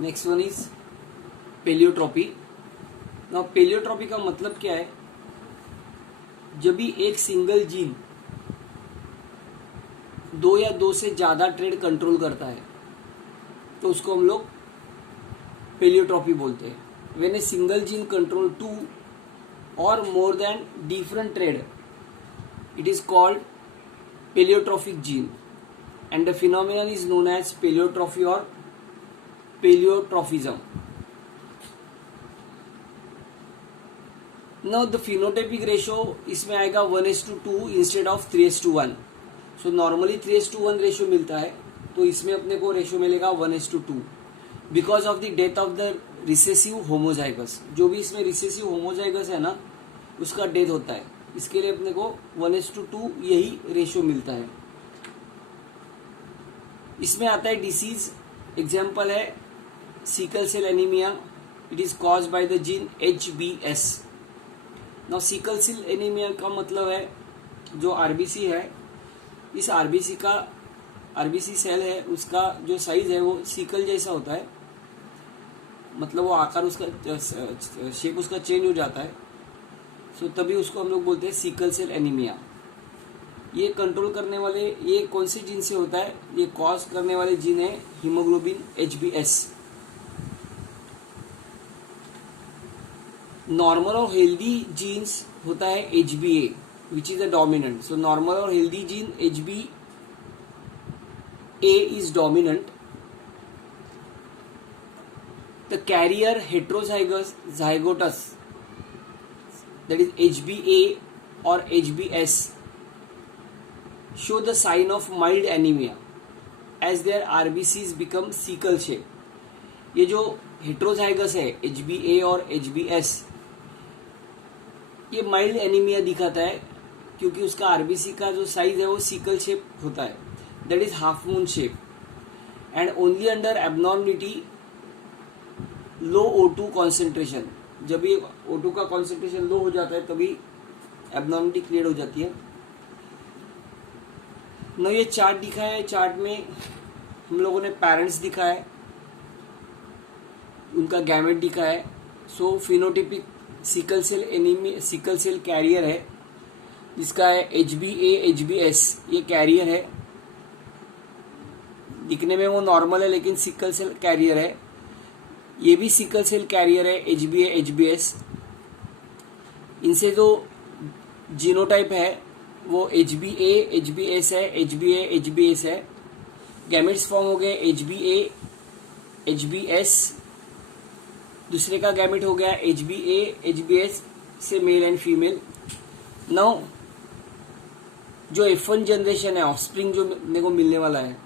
Next one is पेलियोट्रॉपी। ना पेलियोट्रॉपी का मतलब क्या है? जब भी एक सिंगल जीन दो या दो से ज्यादा ट्रेड कंट्रोल करता है तो उसको हम लोग पेलियोट्रॉपी बोलते हैं। When a single gene control two or more than different trait, it is called paleotrophic gene, and the phenomenon is known as paleotrophy or paleotrophism. Now the phenotypic ratio इसमें आएगा 1:2 instead of 3:1. So normally 3:1 ratio मिलता है, तो इसमें अपने को ratio मिलेगा 1:2 because of the death of the recessive homozygous. जो भी इसमें रिसेसिव होमोजाइगस है ना, उसका डेथ होता है, इसके लिए अपने को 1:2 यही रेशियो मिलता है। इसमें आता है डिसीज, एग्जाम्पल है sickle cell anaemia, it is cause by the gene HBS। Now sickle cell anaemia का मतलब है जो आरबीसी है, इस आरबीसी सेल है, उसका जो साइज है वो सिकल जैसा होता है, मतलब वो आकार उसका शेप उसका चेंज हो जाता है। सो तभी उसको हम लोग बोलते हैं सिकल सेल एनीमिया। ये कंट्रोल करने वाले, ये कौन से जीन से होता है? ये कॉज करने वाले जीन है हीमोग्लोबिन HBS। नॉर्मल और हेल्दी जीन्स होता है HBA which is a dominant. So normal और healthy gene HBA is dominant. The carrier heterozygous zygotus, that is HBA or HBS, show the sign of mild anemia as their RBCs become sickle shape। ये जो heterozygous है HBA और HBS, ये mild anaemia दिखाता है क्योंकि उसका RBC का जो साइज है वो सिकल शेप होता है, that is half moon shape, and only under abnormality low O2 concentration. जब ये O2 का कॉन्सेंट्रेशन लो हो जाता है तभी एबनॉर्मिलिटी क्लियर हो जाती है। न ये चार्ट दिखा है, चार्ट में हम लोगों ने पेरेंट्स दिखा है, उनका गैमेट दिखा है। So phenotypic sickle cell anaemia, sickle cell carrier है जिसका है HBA HBS, ये कैरियर है। दिखने में वो नॉर्मल है लेकिन सिकल सेल कैरियर है। ये भी सिकल सेल कैरियर है HBA HBS। इनसे जो जीनोटाइप है वो HBA HBS है, HBA HBS है। गैमेट्स फॉर्म हो गए HBA HBS, दूसरे का गैमेट हो गया HBA HBS से मेल एंड फीमेल। नाउ जो F1 जनरेशन है, ऑफस्प्रिंग जो अपने को मिलने वाला है,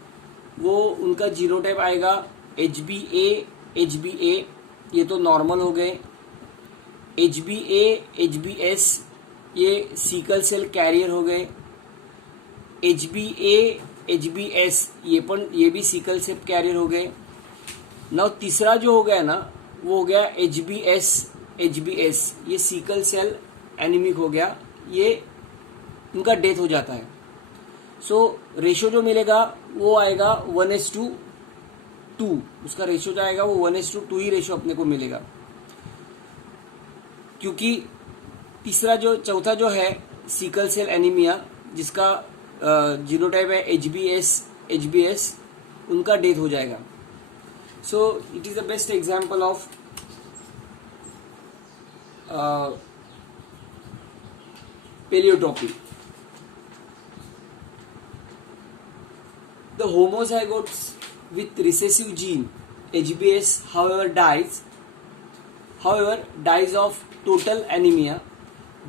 वो उनका जीनोटाइप आएगा HBA HBA, ये तो नॉर्मल हो गए। HBA HBS ये सिकल सेल कैरियर हो गए। HBA HBS ये भी सिकल सेल कैरियर हो गए। नाउ तीसरा जो हो गया ना, वो हो गया HBS HBS, ये सिकल सेल एनीमिक हो गया, ये उनका डेथ हो जाता है। सो रेशियो जो मिलेगा वो आएगा 1:2, उसका रेशियो जो आएगा वो 1:2 ही रेशियो अपने को मिलेगा, क्योंकि चौथा जो है सिकल सेल एनीमिया जिसका जीनोटाइप है HBS HBS, उनका डेथ हो जाएगा। So it is the best example of pleiotropy. The homozygotes with recessive gene HBS however dies of total anemia.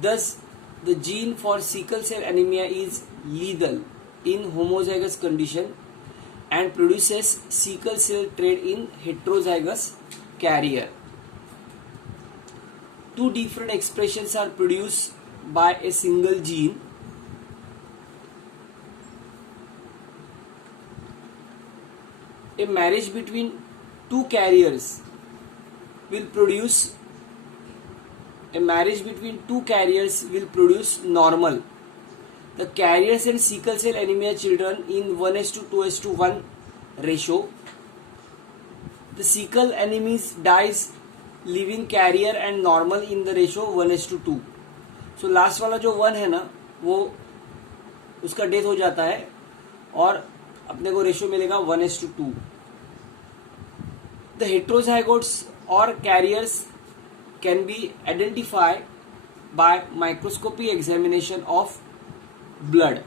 Thus the gene for sickle cell anemia is lethal in homozygous condition and produces sickle cell trait in heterozygous carrier. Two different expressions are produced by a single gene. A marriage between two carriers will produce normal. The carriers and sickle cell anemia children in 1:2:1 ratio the sickle anaemics dies living carrier and normal in the ratio 1:2. So last वाला जो 1 है ना, वो उसका death हो जाता है और अपने को रेशियो मिलेगा 1:2. द हेट्रोजाइगोट्स और carriers can be identified by microscopy examination of blood.